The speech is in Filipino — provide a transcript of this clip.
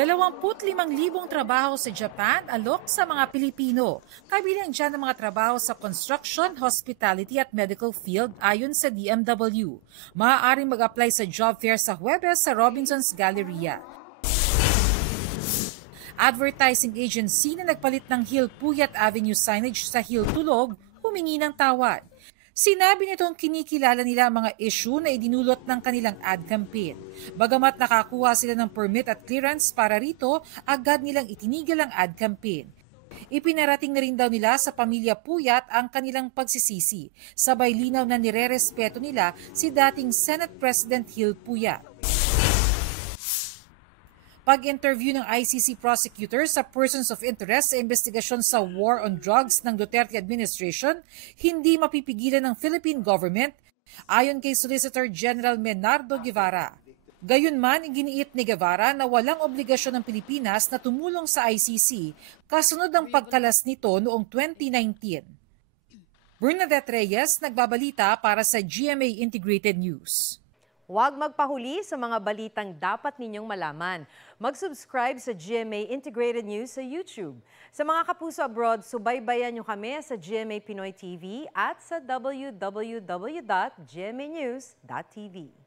25,000 trabaho sa Japan alok sa mga Pilipino. Kabilang dyan ang mga trabaho sa construction, hospitality at medical field ayon sa DMW. Maaaring mag-apply sa job fair sa Huwebes sa Robinson's Galleria. Advertising agency na nagpalit ng Hill Puyat Avenue signage sa Hill Tulog humingi ng tawad. Sinabi nitong kinikilala nila ang mga issue na idinulot ng kanilang ad campaign. Bagamat nakakuha sila ng permit at clearance para rito, agad nilang itinigil ang ad campaign. Ipinarating na rin daw nila sa pamilya Puyat ang kanilang pagsisisi. Sabay linaw na nirerespeto nila si dating Senate President Hill Puyat. Pag-interview ng ICC prosecutor sa persons of interest sa investigasyon sa war on drugs ng Duterte administration, hindi mapipigilan ng Philippine government, ayon kay Solicitor General Menardo Guevara. Gayunman, iginiit ni Guevara na walang obligasyon ng Pilipinas na tumulong sa ICC kasunod ng pagkalas nito noong 2019. Bernadette Reyes, nagbabalita para sa GMA Integrated News. Huwag magpahuli sa mga balitang dapat ninyong malaman. Mag-subscribe sa GMA Integrated News sa YouTube. Sa mga kapuso abroad, subaybayan nyo kami sa GMA Pinoy TV at sa www.gmanews.tv.